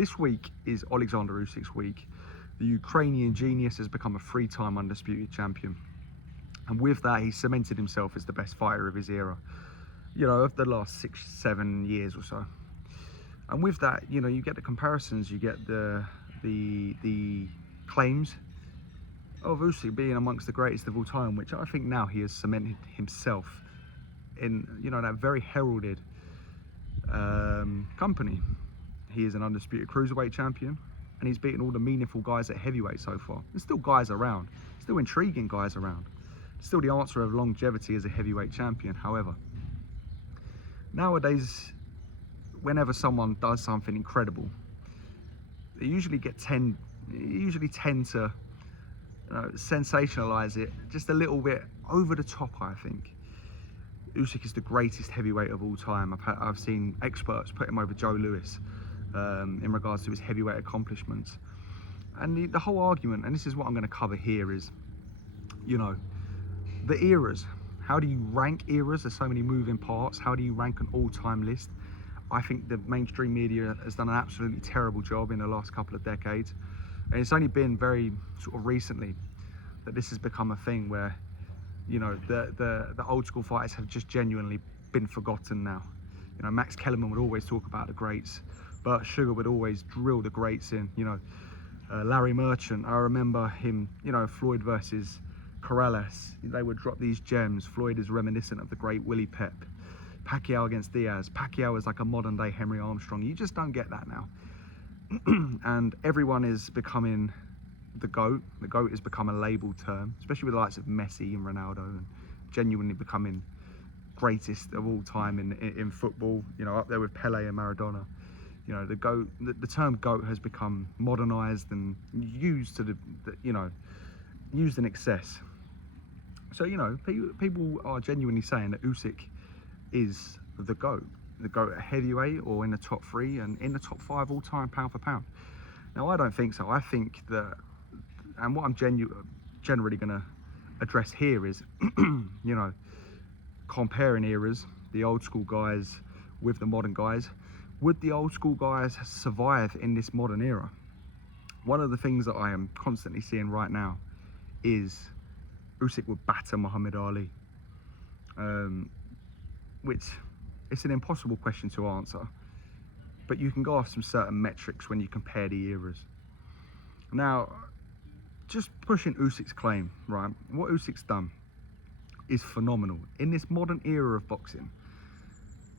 This week is Alexander Usyk's week. The Ukrainian genius has become a 3-time undisputed champion. And with that, he's cemented himself as the best fighter of his era, of the last 6-7 years or so. And with that, you get the comparisons, you get the claims of Usyk being amongst the greatest of all time, which I think now he has cemented himself in, that very heralded company. He is an undisputed cruiserweight champion, and he's beaten all the meaningful guys at heavyweight so far. There's still guys around, still intriguing guys around. Still the answer of longevity as a heavyweight champion. However, nowadays, whenever someone does something incredible, they usually tend to sensationalize it just a little bit over the top, I think. Usyk is the greatest heavyweight of all time. I've seen experts put him over Joe Louis in regards to his heavyweight accomplishments. And the whole argument, and this is what I'm going to cover here, is, the eras. How do you rank eras? There's so many moving parts. How do you rank an all-time list? I think the mainstream media has done an absolutely terrible job in the last couple of decades. And it's only been very sort of recently that this has become a thing where, the old school fighters have just genuinely been forgotten now. Max Kellerman would always talk about the greats. Bert Sugar would always drill the greats in. Larry Merchant, I remember him, Floyd versus Corrales. They would drop these gems. Floyd is reminiscent of the great Willie Pep. Pacquiao against Diaz. Pacquiao is like a modern day Henry Armstrong. You just don't get that now. And everyone is becoming the GOAT. The GOAT has become a label term, especially with the likes of Messi and Ronaldo, and genuinely becoming greatest of all time in football, up there with Pele and Maradona. The GOAT, the term GOAT has become modernized and used to used in excess. So, people are genuinely saying that Usyk is the GOAT at heavyweight, or in the top 3 and in the top 5 all time, pound for pound. Now, I don't think so. I think that, and what I'm generally going to address here is, comparing eras, the old school guys with the modern guys. Would the old school guys survive in this modern era? One of the things that I am constantly seeing right now is Usyk would batter Muhammad Ali, which it's an impossible question to answer, but you can go off some certain metrics when you compare the eras. Now, just pushing Usyk's claim, right? What Usyk's done is phenomenal. In this modern era of boxing,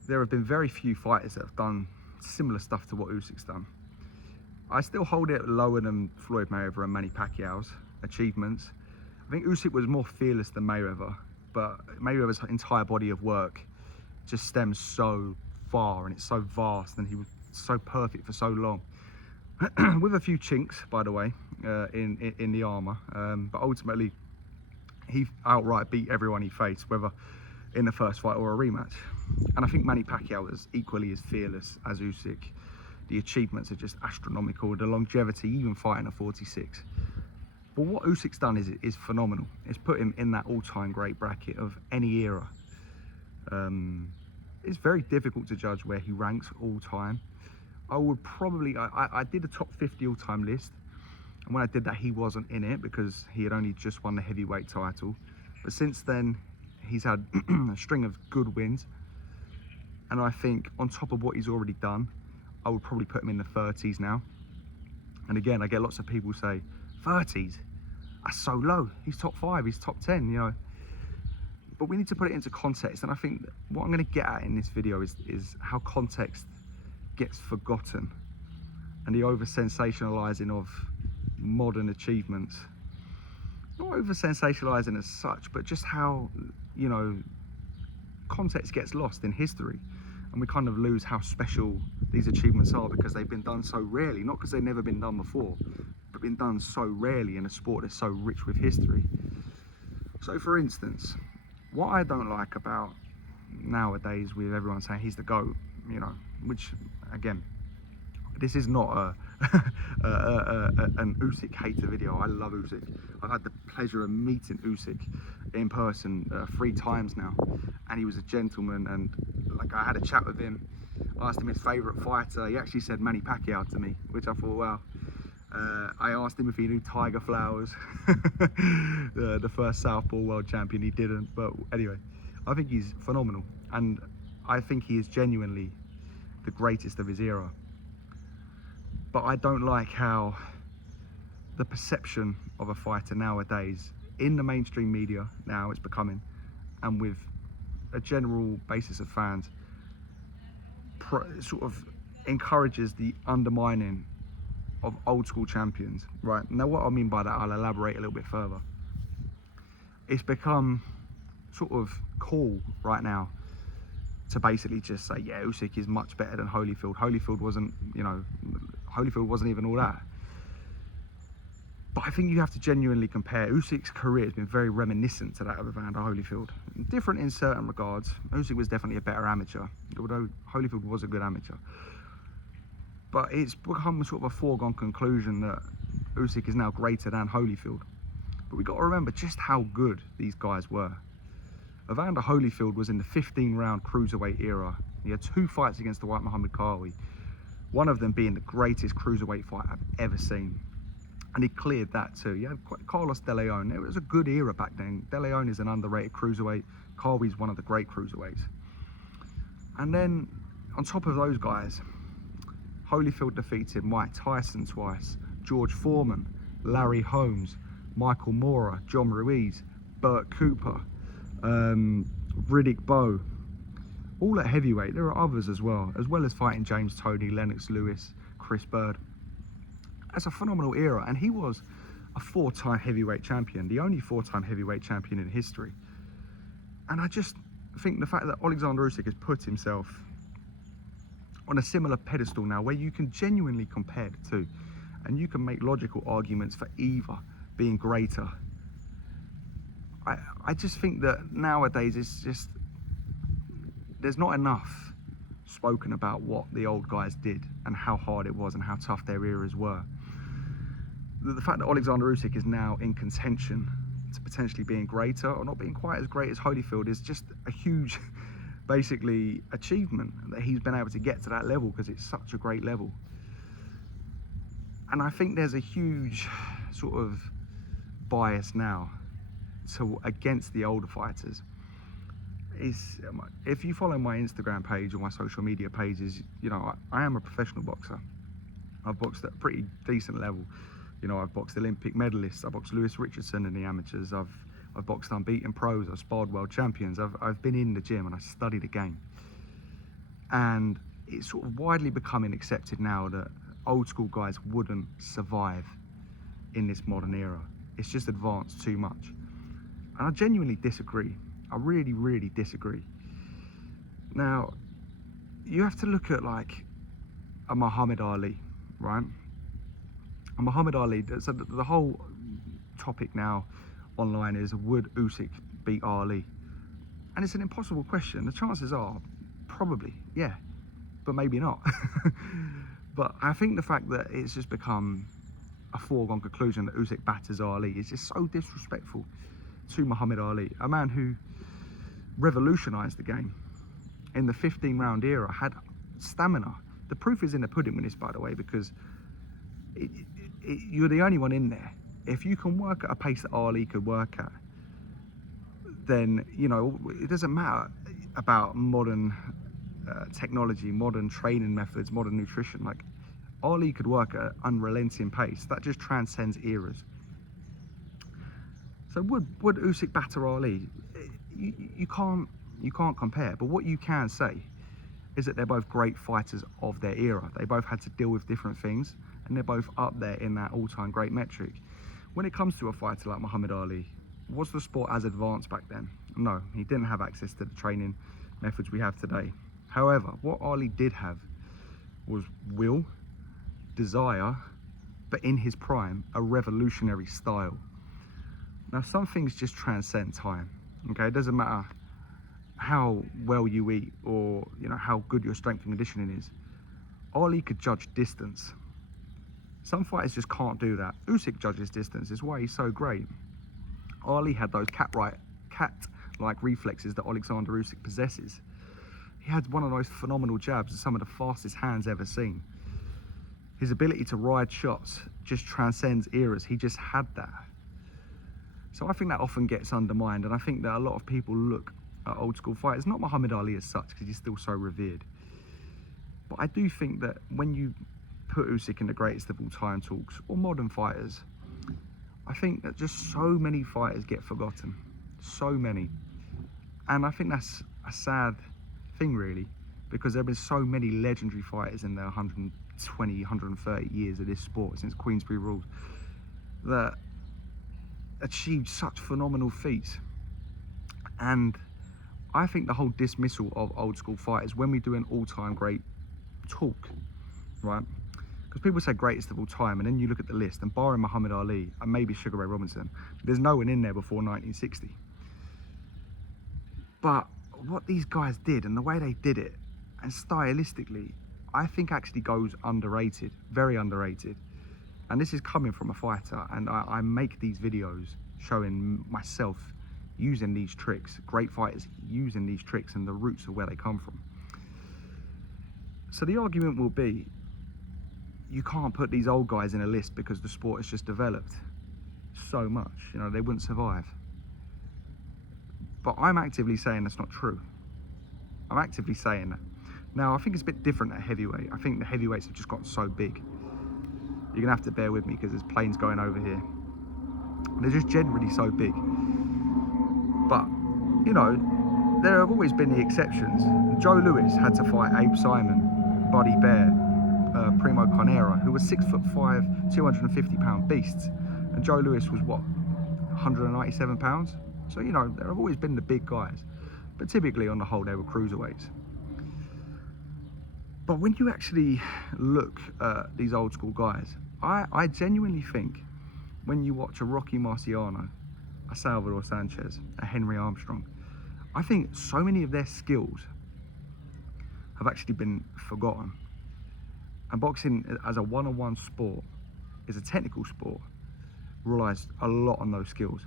there have been very few fighters that have done similar stuff to what Usyk's done. I still hold it lower than Floyd Mayweather and Manny Pacquiao's achievements. I think Usyk was more fearless than Mayweather, but Mayweather's entire body of work just stems so far, and it's so vast, and he was so perfect for so long. With a few chinks, by the way, in the armour, but ultimately he outright beat everyone he faced, whether in the first fight or a rematch. And I think Manny Pacquiao was equally as fearless as Usyk. The achievements are just astronomical, the longevity, even fighting at 46. But what Usyk's done is phenomenal. It's put him in that all-time great bracket of any era. It's very difficult to judge where he ranks all-time. I would probably, I did a top 50 all-time list, and when I did that, he wasn't in it because he had only just won the heavyweight title. But since then, he's had a string of good wins, and I think on top of what he's already done, I would probably put him in the 30s now. And again, I get lots of people say, 30s? That's so low. He's top 5, he's top 10, But we need to put it into context, and I think what I'm going to get at in this video is how context gets forgotten, and the over-sensationalizing of modern achievements. Not over-sensationalizing as such, but just how, context gets lost in history, and we kind of lose how special these achievements are because they've been done so rarely, not because they've never been done before, but been done so rarely in a sport that's so rich with history. So for instance, what I don't like about nowadays with everyone saying he's the GOAT, which again, this is not an Usyk hater video. I love Usyk. I've had the pleasure of meeting Usyk in person 3 times now, and he was a gentleman, and like I had a chat with him I asked him his favourite fighter. He actually said Manny Pacquiao to me, which I thought, wow. I asked him if he knew Tiger Flowers, the first Southpaw world champion. He didn't, but anyway, I think he's phenomenal, and I think he is genuinely the greatest of his era. But I don't like how the perception of a fighter nowadays in the mainstream media now it's becoming, and with a general basis of fans, sort of encourages the undermining of old school champions. Right, now what I mean by that, I'll elaborate a little bit further. It's become sort of cool right now to basically just say, yeah, Usyk is much better than Holyfield. Holyfield wasn't, Holyfield wasn't even all that. But I think you have to genuinely compare. Usyk's career has been very reminiscent to that of Evander Holyfield. Different in certain regards. Usyk was definitely a better amateur, although Holyfield was a good amateur. But it's become sort of a foregone conclusion that Usyk is now greater than Holyfield. But we've got to remember just how good these guys were. Evander Holyfield was in the 15-round cruiserweight era. He had 2 fights against the white Muhammad Qawi, one of them being the greatest cruiserweight fight I've ever seen. And he cleared that too. You had Carlos De Leon. It was a good era back then. De Leon is an underrated cruiserweight. Qawi's one of the great cruiserweights. And then on top of those guys, Holyfield defeated Mike Tyson twice, George Foreman, Larry Holmes, Michael Moorer, John Ruiz, Burt Cooper, Riddick Bowe, all at heavyweight. There are others as well as fighting James Toney, Lennox Lewis, Chris Bird. That's a phenomenal era, and he was a 4-time heavyweight champion, the only 4-time heavyweight champion in history. And I just think the fact that Alexander Usyk has put himself on a similar pedestal now, where you can genuinely compare the two, and you can make logical arguments for either being greater. I just think that nowadays it's just, there's not enough spoken about what the old guys did and how hard it was and how tough their eras were. The fact that Alexander Usyk is now in contention to potentially being greater or not being quite as great as Holyfield is just a huge, basically, achievement that he's been able to get to that level, because it's such a great level. And I think there's a huge sort of bias now against the older fighters. If you follow my Instagram page or my social media pages, I am a professional boxer. I've boxed at a pretty decent level. I've boxed Olympic medalists. I boxed Lewis Richardson in the amateurs. I've boxed unbeaten pros. I've sparred world champions. I've been in the gym and I study the game. And it's sort of widely becoming accepted now that old school guys wouldn't survive in this modern era. It's just advanced too much. And I genuinely disagree. I really, really disagree. Now, you have to look at like a Muhammad Ali, right? A Muhammad Ali, so the whole topic now online is, would Usyk beat Ali? And it's an impossible question. The chances are probably, yeah, but maybe not. But I think the fact that it's just become a foregone conclusion that Usyk batters Ali is just so disrespectful to Muhammad Ali, a man who revolutionised the game in the 15-round era, had stamina. The proof is in the pudding with this, by the way, because you're the only one in there. If you can work at a pace that Ali could work at, then, it doesn't matter about modern technology, modern training methods, modern nutrition. Like, Ali could work at an unrelenting pace. That just transcends eras. So would Usyk batter Ali? You can't compare. But what you can say is that they're both great fighters of their era. They both had to deal with different things, and they're both up there in that all-time great metric. When it comes to a fighter like Muhammad Ali, was the sport as advanced back then? No, he didn't have access to the training methods we have today. However, what Ali did have was will, desire, but in his prime, a revolutionary style. Now, some things just transcend time, okay? It doesn't matter how well you eat or, how good your strength and conditioning is. Ali could judge distance. Some fighters just can't do that. Usyk judges distance. It's why he's so great. Ali had those cat-like reflexes that Alexander Usyk possesses. He had one of those phenomenal jabs and some of the fastest hands ever seen. His ability to ride shots just transcends eras. He just had that. So I think that often gets undermined, and I think that a lot of people look at old school fighters, not Muhammad Ali as such, because he's still so revered. But I do think that when you put Usyk in the greatest of all time talks, or modern fighters, I think that just so many fighters get forgotten. So many. And I think that's a sad thing, really, because there have been so many legendary fighters in their 120, 130 years of this sport since Queensberry rules that achieved such phenomenal feats. And I think the whole dismissal of old school fighters when we do an all-time great talk, right? Because people say greatest of all time, and then you look at the list, and barring Muhammad Ali and maybe Sugar Ray Robinson, there's no one in there before 1960. But what these guys did and the way they did it, and stylistically, I think actually goes underrated, very underrated. And this is coming from a fighter, and I make these videos showing myself using these tricks, great fighters using these tricks and the roots of where they come from. So the argument will be, you can't put these old guys in a list because the sport has just developed so much, you know, they wouldn't survive. But I'm actively saying that's not true. I'm actively saying that. Now, I think it's a bit different at heavyweight. I think the heavyweights have just gotten so big. You're gonna have to bear with me because there's planes going over here. They're just generally so big. But, you know, there have always been the exceptions. Joe Louis had to fight Abe Simon, Buddy Bear, Primo Carnera, who were 6'5", 250-pound beasts. And Joe Louis was what, 197 pounds? So, you know, there have always been the big guys. But typically, on the whole, they were cruiserweights. But when you actually look at these old school guys, I genuinely think when you watch a Rocky Marciano, a Salvador Sanchez, a Henry Armstrong, I think so many of their skills have actually been forgotten. And boxing as a one-on-one sport, is a technical sport, relies a lot on those skills.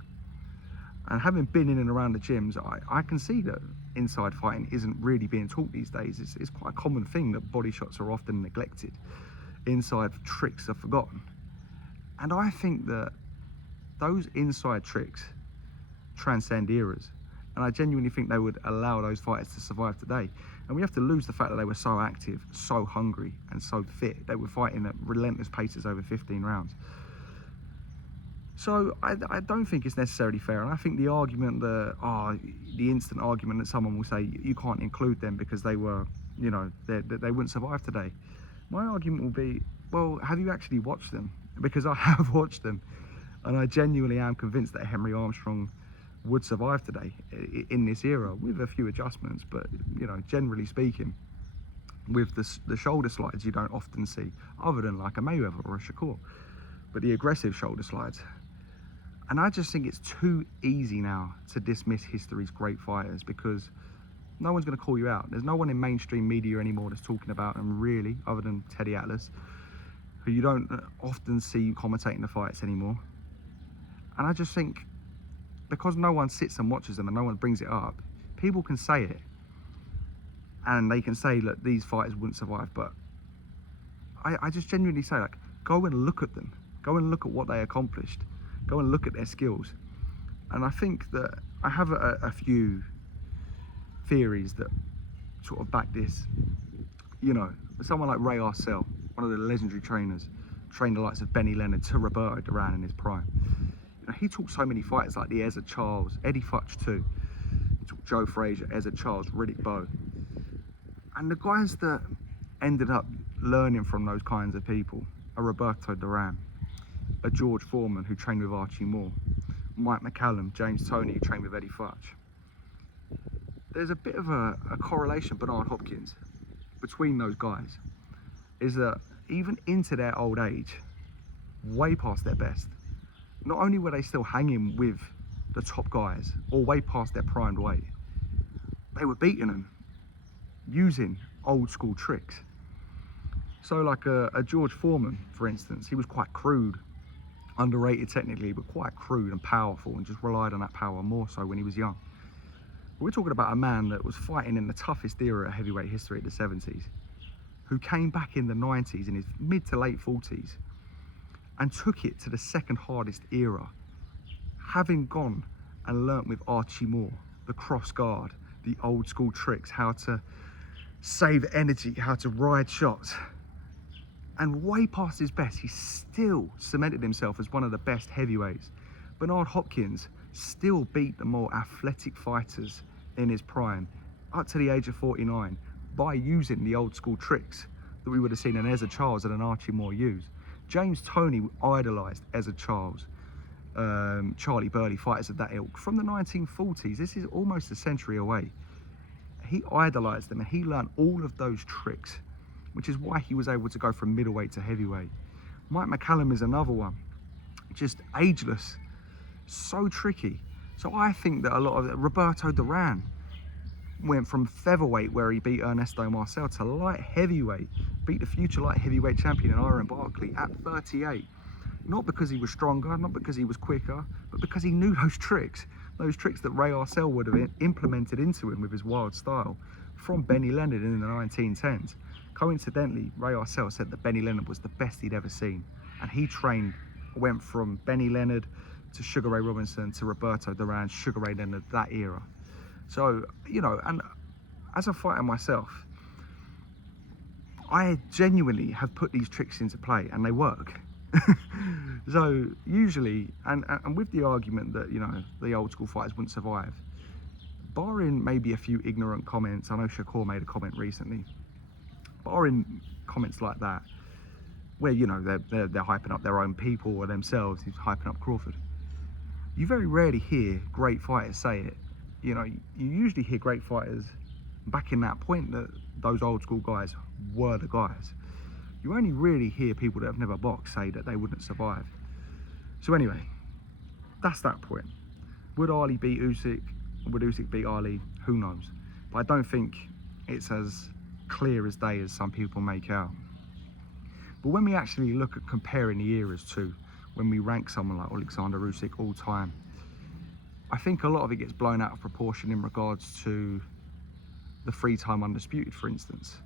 And having been in and around the gyms, I can see that inside fighting isn't really being taught these days. It's quite a common thing that body shots are often neglected. Inside tricks are forgotten. And I think that those inside tricks transcend eras. And I genuinely think they would allow those fighters to survive today. And we have to lose the fact that they were so active, so hungry, and so fit. They were fighting at relentless paces over 15 rounds. So I don't think it's necessarily fair, and I think the argument that, the instant argument that someone will say you can't include them because they were, you know, they wouldn't survive today. My argument will be, well, have you actually watched them? Because I have watched them, and I genuinely am convinced that Henry Armstrong would survive today in this era with a few adjustments, but, you know, generally speaking, with the shoulder slides you don't often see, other than like a Mayweather or a Shakur, but the aggressive shoulder slides. And I just think it's too easy now to dismiss history's great fighters because no one's going to call you out. There's no one in mainstream media anymore that's talking about them really, other than Teddy Atlas, who you don't often see commentating the fights anymore. And I just think because no one sits and watches them and no one brings it up, people can say it. And they can say that these fighters wouldn't survive, but I just genuinely say, like, go and look at them. Go and look at what they accomplished. Go and look at their skills. And I think that I have a few theories that sort of back this. You know, someone like Ray Arcel, one of the legendary trainers, trained the likes of Benny Leonard to Roberto Duran in his prime. You know, he taught so many fighters like the Ezra Charles, Eddie Futch too. He taught Joe Frazier, Ezra Charles, Riddick Bowe. And the guys that ended up learning from those kinds of people are Roberto Duran, a George Foreman who trained with Archie Moore, Mike McCallum, James Toney who trained with Eddie Futch. There's a bit of a correlation, Bernard Hopkins, between those guys, is that even into their old age, way past their best, not only were they still hanging with the top guys, or way past their primed weight, they were beating them using old school tricks. So like a George Foreman, for instance, he was quite crude, underrated technically, but quite crude and powerful, and just relied on that power more so when he was young. We're talking about a man that was fighting in the toughest era of heavyweight history, the 70s, who came back in the 90s in his mid to late 40s and took it to the second hardest era, having gone and learnt with Archie Moore, the cross guard, the old school tricks, how to save energy, how to ride shots. And way past his best, he still cemented himself as one of the best heavyweights. Bernard Hopkins still beat the more athletic fighters in his prime up to the age of 49 by using the old school tricks that we would have seen an Ezra Charles and an Archie Moore use. James Toney idolised Ezra Charles, Charlie Burley, fighters of that ilk from the 1940s. This is almost a century away. He idolised them and he learned all of those tricks, which is why he was able to go from middleweight to heavyweight. Mike McCallum is another one, just ageless, so tricky. So I think that a lot of Roberto Duran went from featherweight, where he beat Ernesto Marcel, to light heavyweight, beat the future light heavyweight champion in Iron Barkley at 38. Not because he was stronger, not because he was quicker, but because he knew those tricks that Ray Arcel would have implemented into him with his wild style from Benny Leonard in the 1910s. Coincidentally, Ray Arcel said that Benny Leonard was the best he'd ever seen, and he went from Benny Leonard to Sugar Ray Robinson to Roberto Duran, Sugar Ray Leonard, that era. So, you know, and as a fighter myself, I genuinely have put these tricks into play and they work. So usually, and with the argument that, you know, the old school fighters wouldn't survive, barring maybe a few ignorant comments, I know Shakur made a comment recently, barring comments like that, where, you know, they're hyping up their own people or themselves, he's hyping up Crawford. You very rarely hear great fighters say it. You know, you usually hear great fighters back in that point that those old school guys were the guys. You only really hear people that have never boxed say that they wouldn't survive. So anyway, that's that point. Would Ali beat Usyk? Would Usyk beat Ali? Who knows? But I don't think it's as clear as day as some people make out. But when we actually look at comparing the eras to when we rank someone like Alexander Usyk all time, I think a lot of it gets blown out of proportion in regards to the 3-time undisputed, for instance.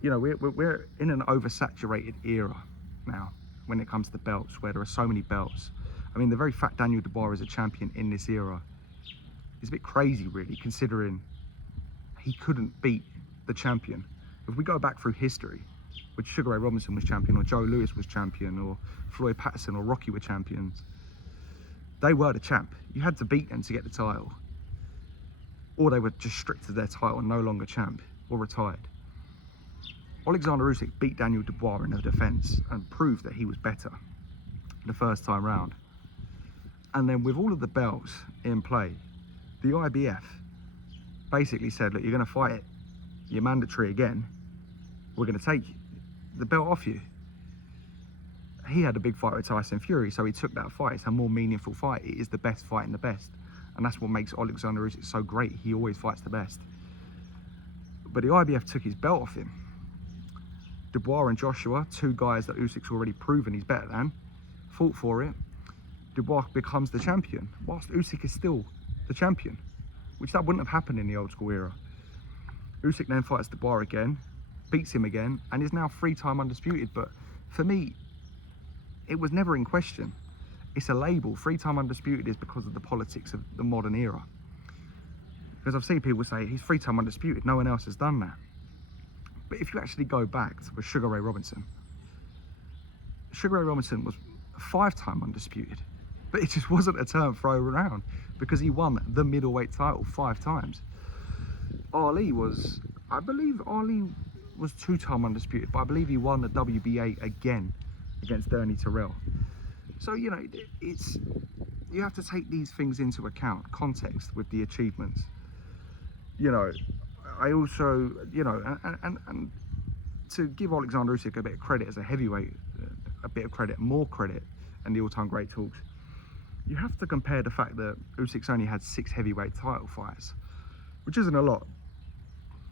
You know, we're in an oversaturated era now when it comes to belts, where there are so many belts. I mean, the very fact Daniel Dubois is a champion in this era is a bit crazy, really, considering he couldn't beat the champion. If we go back through history, when Sugar Ray Robinson was champion, or Joe Louis was champion, or Floyd Patterson or Rocky were champions, they were the champ. You had to beat them to get the title, or they were just stripped of their title and no longer champ or retired. Alexander Usyk beat Daniel Dubois in the defence and proved that he was better the first time round. And then with all of the belts in play, the IBF basically said, look, you're going to fight it, you're mandatory again, we're going to take the belt off you. He had a big fight with Tyson Fury, so he took that fight. It's a more meaningful fight. It is the best fight in the best. And that's what makes Alexander Usyk so great. He always fights the best. But the IBF took his belt off him. Dubois and Joshua, two guys that Usyk's already proven he's better than, fought for it. Dubois becomes the champion, whilst Usyk is still the champion, which that wouldn't have happened in the old school era. Usyk then fights Dubois again, beats him again, and is now 3-time undisputed. But for me, it was never in question. It's a label. 3-time undisputed is because of the politics of the modern era. Because I've seen people say, he's 3-time undisputed, no one else has done that. But if you actually go back to Sugar Ray Robinson, Sugar Ray Robinson was 5-time undisputed, but it just wasn't a term thrown around because he won the middleweight title 5 times. Ali was, I believe Ali was 2-time undisputed, but I believe he won the WBA again against Ernie Terrell. So, you know, you have to take these things into account, context with the achievements. You know, I also, you know, and to give Alexander Usyk a bit of credit as a heavyweight, a bit of credit, more credit, and the all-time great talks, you have to compare the fact that Usyk's only had 6 heavyweight title fights, which isn't a lot.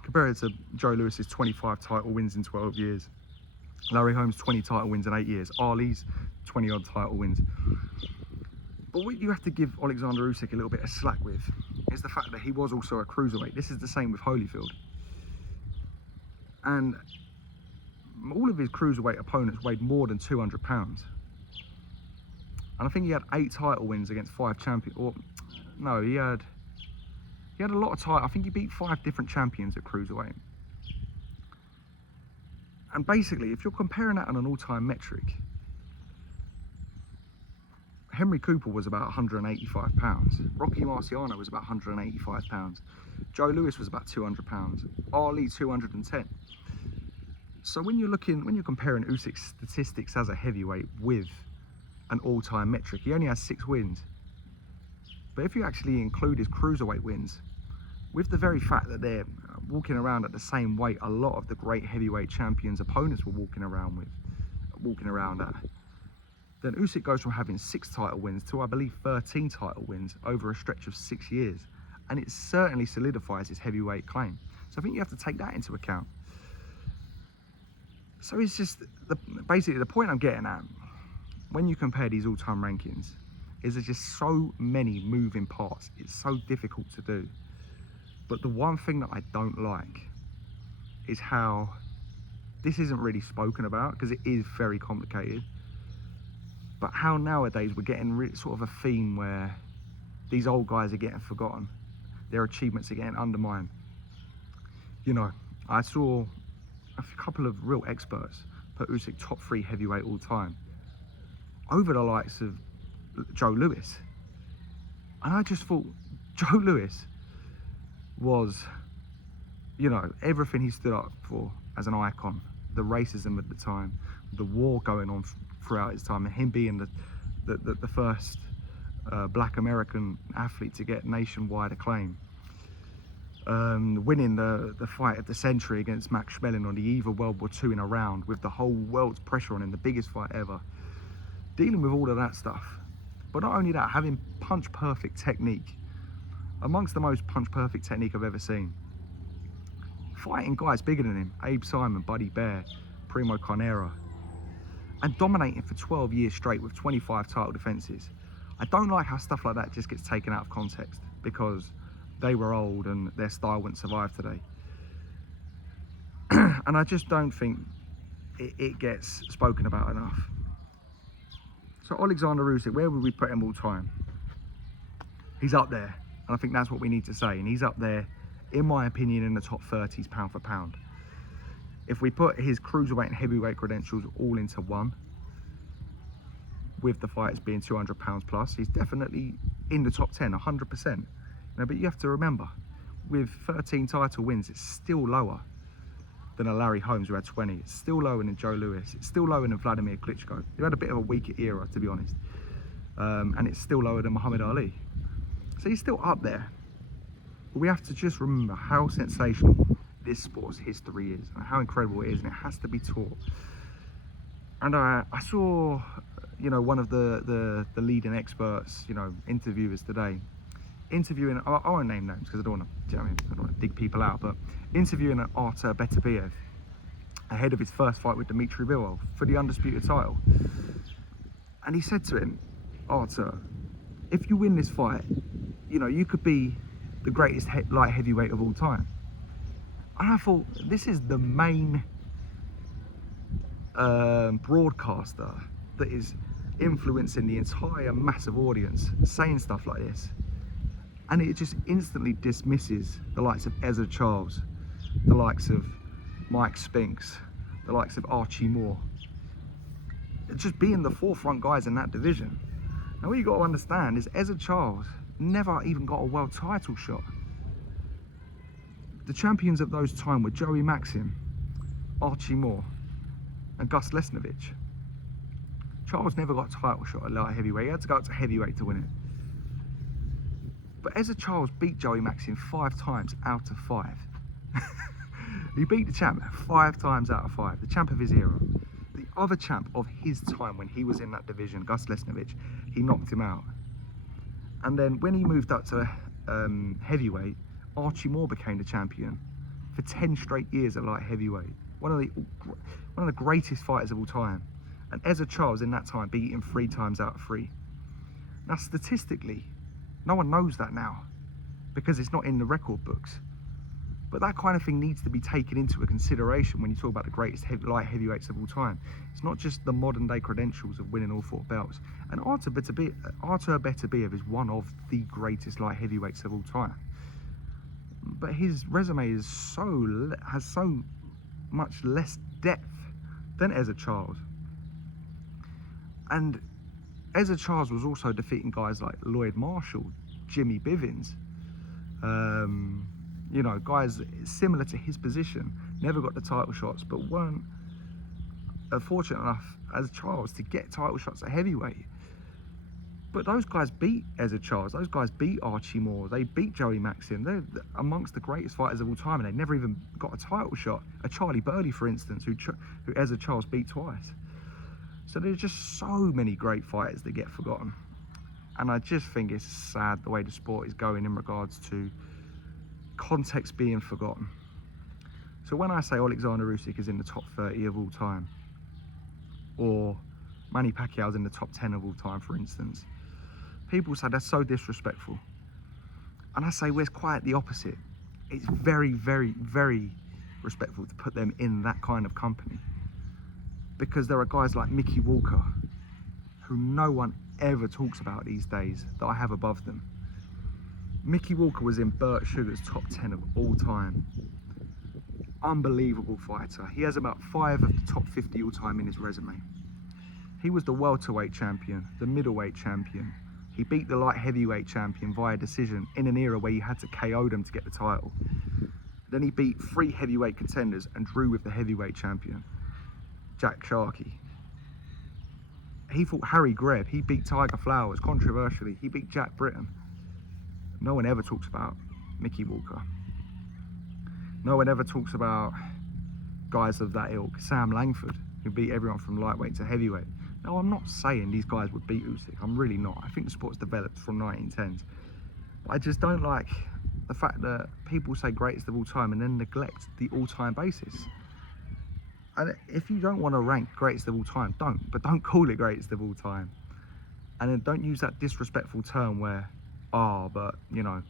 Compare it to Joe Louis's 25 title wins in 12 years, Larry Holmes' 20 title wins in 8 years, Ali's 20-odd title wins. But what you have to give Alexander Usyk a little bit of slack with is the fact that he was also a cruiserweight. This is the same with Holyfield. And all of his cruiserweight opponents weighed more than 200 pounds. And I think he had 8 title wins against 5 champions. Or no, he had a lot of titles. I think he beat 5 different champions at cruiserweight. And basically, if you're comparing that on an all-time metric, Henry Cooper was about 185 pounds. Rocky Marciano was about 185 pounds. Joe Louis was about 200 pounds. Ali 210. So when you're comparing Usyk's statistics as a heavyweight with an all-time metric, he only has 6 wins. But if you actually include his cruiserweight wins, with the very fact that they're walking around at the same weight a lot of the great heavyweight champions opponents were walking around at, then Usyk goes from having 6 title wins to, I believe, 13 title wins over a stretch of 6 years. And it certainly solidifies his heavyweight claim. So I think you have to take that into account. So it's just, basically the point I'm getting at, when you compare these all-time rankings, is there's just so many moving parts. It's so difficult to do. But the one thing that I don't like is how this isn't really spoken about, because it is very complicated. But how nowadays we're getting sort of a theme where these old guys are getting forgotten. Their achievements are getting undermined. You know, I saw a couple of real experts put Usyk top 3 heavyweight all time over the likes of Joe Louis. And I just thought Joe Louis was, you know, everything he stood up for as an icon. The racism at the time, the war going on throughout his time, and him being the first black American athlete to get nationwide acclaim. Winning the fight of the century against Max Schmeling on the eve of World War II in a round with the whole world's pressure on him, the biggest fight ever. Dealing with all of that stuff. But not only that, having punch-perfect technique. Amongst the most punch-perfect technique I've ever seen. Fighting guys bigger than him, Abe Simon, Buddy Bear, Primo Carnera. And dominating for 12 years straight with 25 title defenses. I don't like how stuff like that just gets taken out of context because they were old and their style wouldn't survive today. And I just don't think it gets spoken about enough. So Alexander Usyk, where would we put him all time? He's up there, and I think that's what we need to say. And he's up there, in my opinion, in the top 30s pound for pound. If we put his cruiserweight and heavyweight credentials all into one, with the fighters being 200 pounds plus, he's definitely in the top 10, 100%. You know, but you have to remember, with 13 title wins, it's still lower than a Larry Holmes who had 20. It's still lower than Joe Louis. It's still lower than Vladimir Klitschko. He had a bit of a weaker era, to be honest. And it's still lower than Muhammad Ali. So he's still up there. But we have to just remember how sensational this sport's history is and how incredible it is, and it has to be taught. And I saw, you know, one of the leading experts, you know, interviewers today, interviewing, I won't name names because I don't want to, I don't want to dig people out, but interviewing Artur Beterbiev ahead of his first fight with Dmitry Bivol for the undisputed title. And he said to him, Artur, if you win this fight, you know, you could be the greatest light heavyweight of all time. And I thought, this is the main broadcaster that is influencing the entire massive audience saying stuff like this. And it just instantly dismisses the likes of Ezra Charles, the likes of Mike Spinks, the likes of Archie Moore. Just being the forefront guys in that division. Now what you got to understand is Ezra Charles never even got a world title shot. The champions of those time were Joey Maxim, Archie Moore, and Gus Lesnovich. Charles never got a title shot at light heavyweight. He had to go up to heavyweight to win it. But Ezra Charles beat Joey Maxim 5 times out of 5. He beat the champ 5 times out of 5, the champ of his era. The other champ of his time when he was in that division, Gus Lesnovich, he knocked him out. And then when he moved up to heavyweight, Archie Moore became the champion for 10 straight years at light heavyweight. One of the greatest fighters of all time. And Ezra Charles in that time beat him 3 times out of 3. Now statistically, no one knows that now. because it's not in the record books. But that kind of thing needs to be taken into a consideration when you talk about the greatest light heavyweights of all time. It's not just the modern day credentials of winning all 4 belts. And Artur Beterbiev is one of the greatest light heavyweights of all time. But his resume has so much less depth than Ezra Charles. And Ezra Charles was also defeating guys like Lloyd Marshall, Jimmy Bivens, you know, guys similar to his position, never got the title shots, but weren't fortunate enough as Charles to get title shots at heavyweight. But those guys beat Ezra Charles, those guys beat Archie Moore, they beat Joey Maxim. They're amongst the greatest fighters of all time, and they never even got a title shot. A Charlie Burley, for instance, who Ezra Charles beat twice. So there's just so many great fighters that get forgotten. And I just think it's sad the way the sport is going in regards to context being forgotten. So when I say Alexander Usyk is in the top 30 of all time, or Manny Pacquiao's in the top 10 of all time, for instance, people say that's so disrespectful. And I say, well, it's quite the opposite. It's very, very, very respectful to put them in that kind of company. Because there are guys like Mickey Walker, who no one ever talks about these days, that I have above them. Mickey Walker was in Burt Sugar's top 10 of all time. Unbelievable fighter. He has about 5 of the top 50 all time in his resume. He was the welterweight champion, the middleweight champion. He beat the light heavyweight champion via decision in an era where you had to KO them to get the title. Then he beat 3 heavyweight contenders and drew with the heavyweight champion, Jack Sharkey. He fought Harry Greb. He beat Tiger Flowers, controversially. He beat Jack Britton. No one ever talks about Mickey Walker. No one ever talks about guys of that ilk. Sam Langford, who beat everyone from lightweight to heavyweight. Now, I'm not saying these guys would beat Usyk. I'm really not. I think the sport's developed from 1910s. But I just don't like the fact that people say greatest of all time and then neglect the all-time basis. And if you don't want to rank greatest of all time, don't. But don't call it greatest of all time. And then don't use that disrespectful term where, but, you know,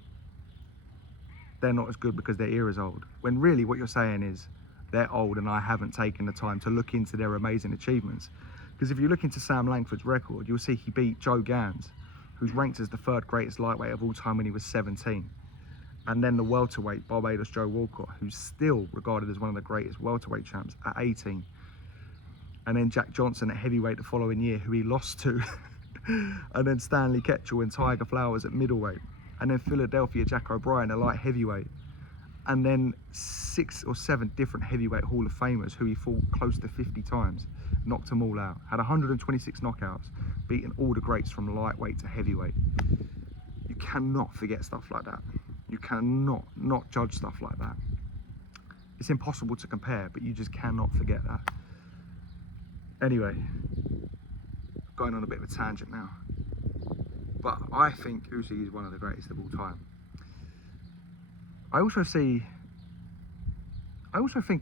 they're not as good because their era's old. When really what you're saying is they're old and I haven't taken the time to look into their amazing achievements. Because if you look into Sam Langford's record, you'll see he beat Joe Gans, who's ranked as the 3rd greatest lightweight of all time when he was 17. And then the welterweight, Barbados Joe Walcott, who's still regarded as one of the greatest welterweight champs at 18. And then Jack Johnson at heavyweight the following year, who he lost to. And then Stanley Ketchel and Tiger Flowers at middleweight. And then Philadelphia Jack O'Brien at light heavyweight. And then 6 or 7 different heavyweight Hall of Famers who he fought close to 50 times. Knocked them all out. Had 126 knockouts, beating all the greats from lightweight to heavyweight. You cannot forget stuff like that. You cannot not judge stuff like that. It's impossible to compare, but you just cannot forget that. Anyway, going on a bit of a tangent now. But I think Usyk is one of the greatest of all time. I also think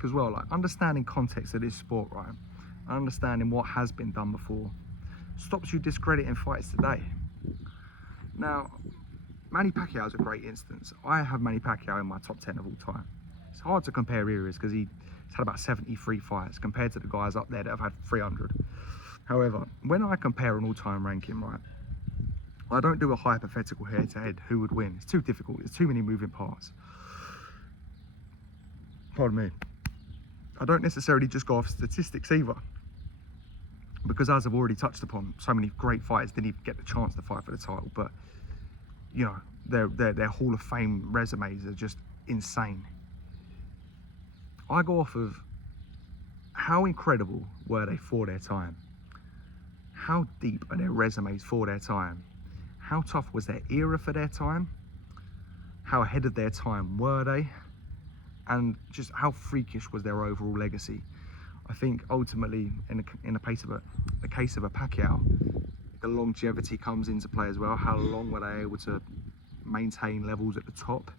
as well, like understanding context of this sport, right? Understanding what has been done before stops you discrediting fights today. Now, Manny Pacquiao is a great instance. I have Manny Pacquiao in my top 10 of all time. It's hard to compare eras because he's had about 73 fights compared to the guys up there that have had 300. However, when I compare an all-time ranking, right, I don't do a hypothetical head-to-head who would win. It's too difficult. There's too many moving parts. Pardon me. I don't necessarily just go off statistics either. Because as I've already touched upon, so many great fighters didn't even get the chance to fight for the title. But, you know, their Hall of Fame resumes are just insane. I go off of how incredible were they for their time? How deep are their resumes for their time? How tough was their era for their time? How ahead of their time were they? And just how freakish was their overall legacy? I think ultimately, in the case of a Pacquiao, the longevity comes into play as well. How long were they able to maintain levels at the top?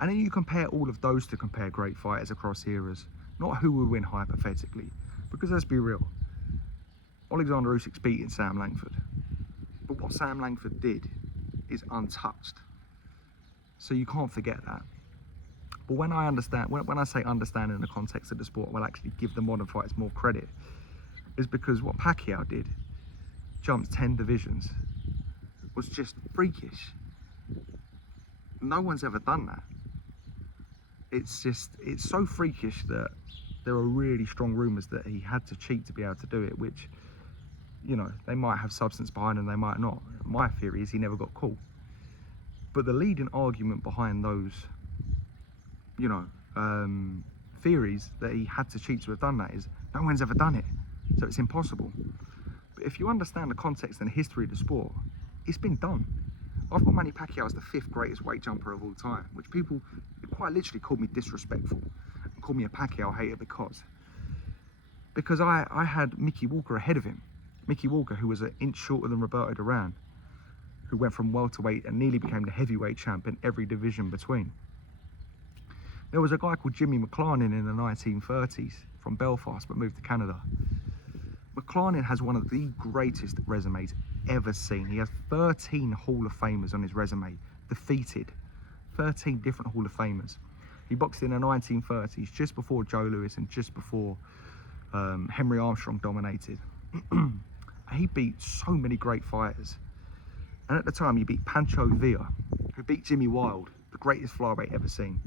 And then you compare all of those to compare great fighters across eras, not who would win hypothetically. Because let's be real, Alexander Usyk's beating Sam Langford. But what Sam Langford did is untouched. So you can't forget that. But when I understand, when I say understand in the context of the sport, I will actually give the modern fighters more credit, is because what Pacquiao did, jumped 10 divisions, was just freakish. No one's ever done that. It's so freakish that there are really strong rumours that he had to cheat to be able to do it, which, you know, they might have substance behind them, they might not. My theory is he never got caught. But the leading argument behind those, you know, theories that he had to cheat to have done that is no one's ever done it, so it's impossible. But if you understand the context and history of the sport, it's been done. I've got Manny Pacquiao as the 5th greatest weight jumper of all time, which people quite literally called me disrespectful and called me a Pacquiao hater because I had Mickey Walker ahead of him. Mickey Walker, who was an inch shorter than Roberto Duran, who went from welterweight and nearly became the heavyweight champ in every division between. There was a guy called Jimmy McClarnin in the 1930s from Belfast but moved to Canada. McClarnin has one of the greatest resumes ever seen. He has 13 Hall of Famers on his resume, defeated 13 different Hall of Famers. He boxed in the 1930s, just before Joe Louis and just before Henry Armstrong dominated. He beat so many great fighters. And at the time, he beat Pancho Villa, who beat Jimmy Wilde, the greatest flyweight ever seen.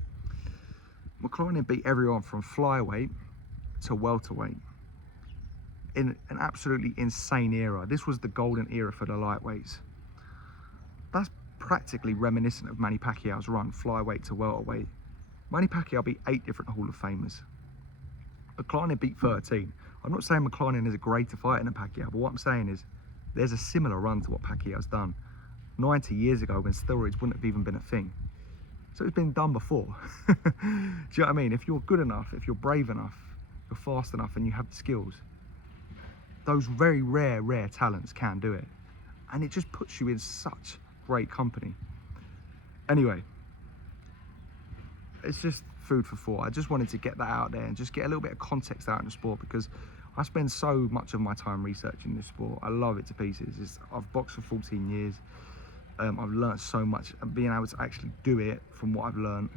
McClarnin beat everyone from flyweight to welterweight in an absolutely insane era. This was the golden era for the lightweights. That's practically reminiscent of Manny Pacquiao's run, flyweight to welterweight. Manny Pacquiao beat 8 different Hall of Famers. McClarnin beat 13. I'm not saying McClarnin is a greater fighter than Pacquiao, but what I'm saying is there's a similar run to what Pacquiao's done 90 years ago when steroids wouldn't have even been a thing. So it's been done before. Do you know what I mean? If you're good enough, if you're brave enough, you're fast enough and you have the skills, those very rare talents can do it. And it just puts you in such great company. Anyway, it's just food for thought. I just wanted to get that out there and just get a little bit of context out in the sport, because I spend so much of my time researching this sport. I love it to pieces. I've boxed for 14 years. I've learned so much, and being able to actually do it from what I've learned.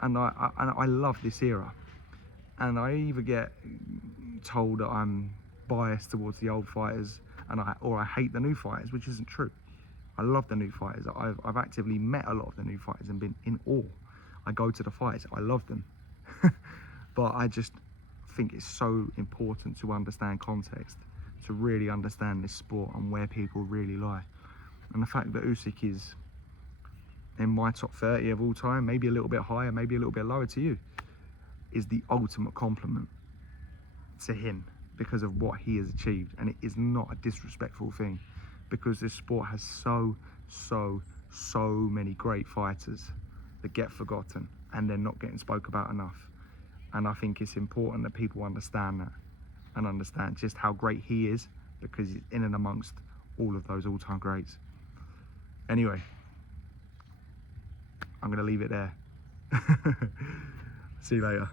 And I love this era. And I either get told that I'm biased towards the old fighters or I hate the new fighters, which isn't true. I love the new fighters. I've actively met a lot of the new fighters and been in awe. I go to the fights, I love them. But I just think it's so important to understand context, to really understand this sport and where people really lie. And the fact that Usyk is in my top 30 of all time, maybe a little bit higher, maybe a little bit lower to you, is the ultimate compliment to him because of what he has achieved. And it is not a disrespectful thing, because this sport has so many great fighters that get forgotten and they're not getting spoke about enough. And I think it's important that people understand that and understand just how great he is, because he's in and amongst all of those all-time greats. Anyway, I'm going to leave it there. See you later.